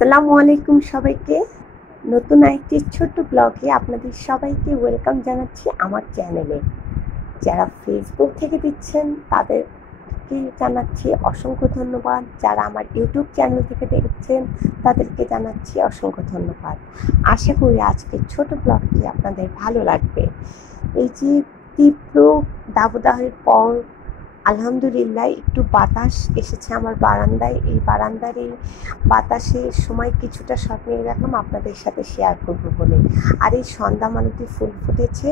আসসালামু আলাইকুম সবাইকে। নতুন আরেকটি ছোট্ট ব্লগে আপনাদের সবাইকে ওয়েলকাম জানাচ্ছি আমার চ্যানেলে। যারা ফেসবুক থেকে দিচ্ছেন তাদেরকে জানাচ্ছি অসংখ্য ধন্যবাদ। যারা আমার ইউটিউব চ্যানেল থেকে দেখছেন তাদেরকে জানাচ্ছি অসংখ্য ধন্যবাদ। আশা করি আজকের ছোট ব্লগটি আপনাদের ভালো লাগবে। এই যে তীব্র দাবদাহের পর আলহামদুলিল্লাহ একটু বাতাস এসেছে আমার বারান্দায়। এই বারান্দার এই বাতাসের সময় কিছুটা শট নিয়ে রাখলাম আপনাদের সাথে শেয়ার করব বলে। আর এই সন্ধ্যা মালতী ফুল ফুটেছে।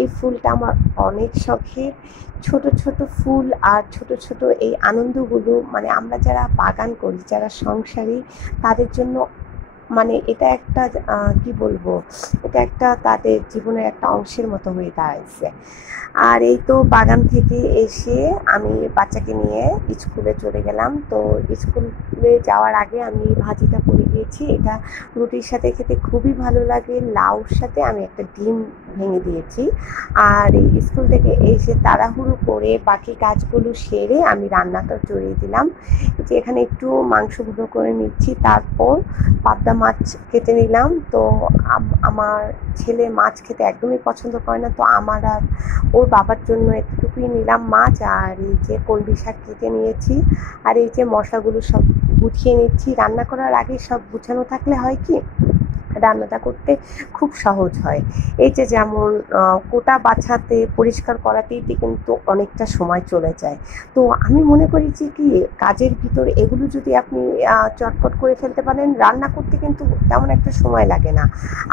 এই ফুলটা আমার অনেক শখের। ছোট ছোট ফুল আর ছোট ছোট এই আনন্দগুলো মানে আমরা যারা বাগান করি, যারা সংসারী, তাদের জন্য মানে এটা একটা কি বলবো, এটা একটা তাদের জীবনের একটা অংশের মতো হয়ে দাঁড়াইছে। আর এই তো বাগান থেকে এসে আমি বাচ্চাকে নিয়ে স্কুলে চলে গেলাম। তো স্কুলে যাওয়ার আগে আমি ভাজিটা করে দিয়েছি। এটা রুটির সাথে খেতে খুবই ভালো লাগে। লাউর সাথে আমি একটা ডিম ভেঙে দিয়েছি। আর এই স্কুল থেকে এসে তাড়াহুড়ো করে বাকি কাজগুলো সেরে আমি রান্নাটা চড়িয়ে দিলাম। যে এখানে একটু মাংস গুঁড়ো করে নিচ্ছি, তারপর পাবদা মাছ কেটে নিলাম। তো আমার ছেলে মাছ খেতে একদমই পছন্দ করে না, তো আমার আর ওর বাবার জন্য একটুকুই নিলাম মাছ। আর এই যে কলমি শাক কেটে নিয়েছি। আর এই যে মশলাগুলো সব গুছিয়ে নিচ্ছি। রান্না করার আগে সব গুছানো থাকলে হয় কি, রান্নাটা করতে খুব সহজ হয়। এই যে যেমন কোটা বাছাতে, পরিষ্কার করাতেই কিন্তু অনেকটা সময় চলে যায়। তো আমি মনে করি যে কি, কাজের ভিতর এগুলো যদি আপনি চটপট করে ফেলতে পারেন, রান্না করতে কিন্তু তেমন একটা সময় লাগে না।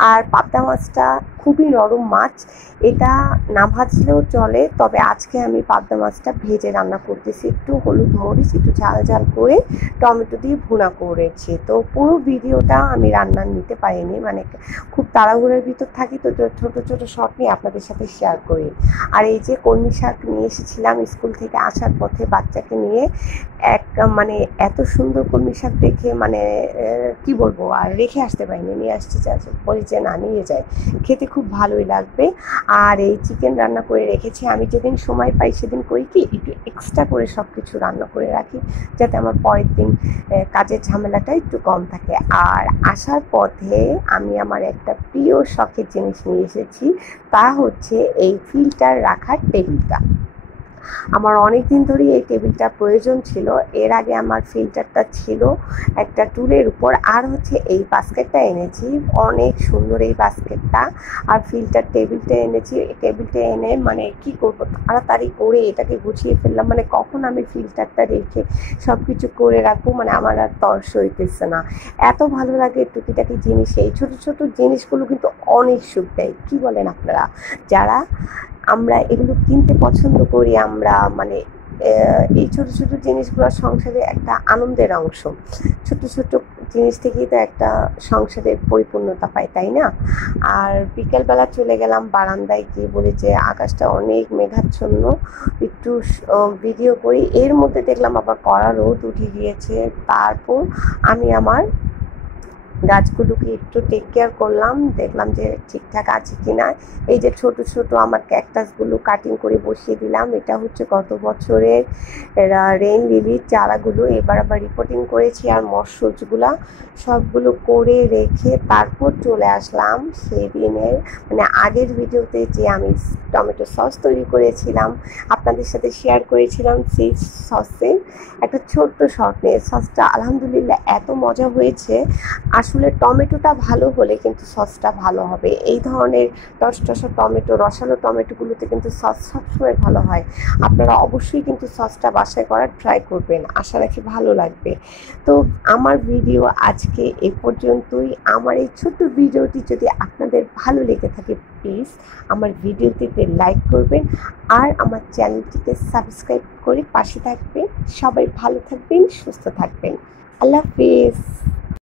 আর পাবদা মাছটা খুবই নরম মাছ, এটা না ভাজলেও চলে। তবে আজকে আমি পাবদা মাছটা ভেজে রান্না করতেছি, একটু হলুদ মরিচ একটু ঝাল ঝাল করে টমেটো দিয়ে ভুনা করেছি। তো পুরো ভিডিওটা আমি রান্না নিতে পারিনি, মানে খুব তাড়াহুড়োর ভিতর থাকি, তো ছোটো ছোটো শট নিয়ে আপনাদের সাথে শেয়ার করি। আর এই যে কলমি শাক নিয়ে এসেছিলাম স্কুল থেকে আসার পথে বাচ্চাকে নিয়ে। মানে এত সুন্দর কলমি শাক দেখে মানে কি বলবো, আর রেখে আসতে পারিনি, নিয়ে আসতে বলি যে না, নিয়ে যায়, খেতে খুব ভালোই লাগবে। আর এই চিকেন রান্না করে রেখেছি। আমি যেদিন সময় পাই সেদিন করি কি, একটু এক্সট্রা করে সব কিছু রান্না করে রাখি, যাতে আমার পরের দিন কাজের ঝামেলাটা একটু কম থাকে। আর আসার পথে আমি আমার একটা প্রিয় শখের জিনিস নিয়ে এসেছি, তা হচ্ছে এই ফিল্টার রাখার টেবিলটা। আমার অনেক দিন ধরেই এই টেবিলটা প্রয়োজন ছিল। এর আগে আমার ফিল্টারটা ছিল একটা টুলের উপর। আর হচ্ছে এই বাস্কেটটা এনেছি, অনেক সুন্দর এই বাস্কেটটা। আর ফিল্টার টেবিলটা এনেছি। এই টেবিলটা এনে মানে কি করবো, তাড়াতাড়ি করে এটাকে গুছিয়ে ফেললাম। মানে কখন আমি ফিল্টারটা রেখে সব কিছু করে রাখবো, মানে আমার আর তর্স হইতেছে না। এত ভালো লাগে টুকিটাকি জিনিস। এই ছোটো ছোটো জিনিসগুলো কিন্তু অনেক সুখ দেয়, কী বলেন আপনারা? যারা আমরা এগুলো কিনতে পছন্দ করি, আমরা মানে এই ছোটো ছোটো জিনিসগুলো সংসারে একটা আনন্দের অংশ। ছোটো ছোটো জিনিস থেকেই তো একটা সংসারের পরিপূর্ণতা পায়, তাই না? আর বিকেলবেলা চলে গেলাম বারান্দায়, গিয়ে বলি যে আকাশটা অনেক মেঘাচ্ছন্ন, একটু ভিডিও করি। এর মধ্যে দেখলাম আবার কড়া রোদ উঠে গিয়েছে। তারপর আমি আমার গাছগুলোকে একটু টেক কেয়ার করলাম, দেখলাম যে ঠিকঠাক আছে কিনা। এই যে ছোট ছোট আমার ক্যাকটাসগুলো কাটিং করে বসিয়ে দিলাম। এটা হচ্ছে গত বছরের রেইন লিলির চারাগুলো, এবার আবার রিপোর্টিং করেছি। আর মশরুজগুলা সবগুলো করে রেখে তারপর চলে আসলাম সেদিনের মানে আগের ভিডিওতে যে আমি টমেটো সস তৈরি করেছিলাম, আপনাদের সাথে শেয়ার করেছিলাম। সেই সসের একটা ছোট্ট শট নিয়ে, সসটা আলহামদুলিল্লাহ এত মজা হয়েছে। আসলে টমেটোটা ভালো হলে কিন্তু সসটা ভালো হবে। এই ধরনের টসটসা টমেটো, রসালো টমেটোগুলোতে কিন্তু সস সবসময় ভালো হয়। আপনারা অবশ্যই কিন্তু সসটা বাসায় করার ট্রাই করবেন, আশা রাখি ভালো লাগবে। তো আমার ভিডিও আজকে এ পর্যন্তই। আমার এই ছোট্ট ভিডিওটি যদি আপনাদের ভালো লেগে থাকে, প্লিজ আমার ভিডিওটিতে লাইক করবেন আর আমার চ্যানেলটিতে সাবস্ক্রাইব করে পাশে থাকবেন। সবাই ভালো থাকবেন, সুস্থ থাকবেন। আল্লাহ হাফেজ।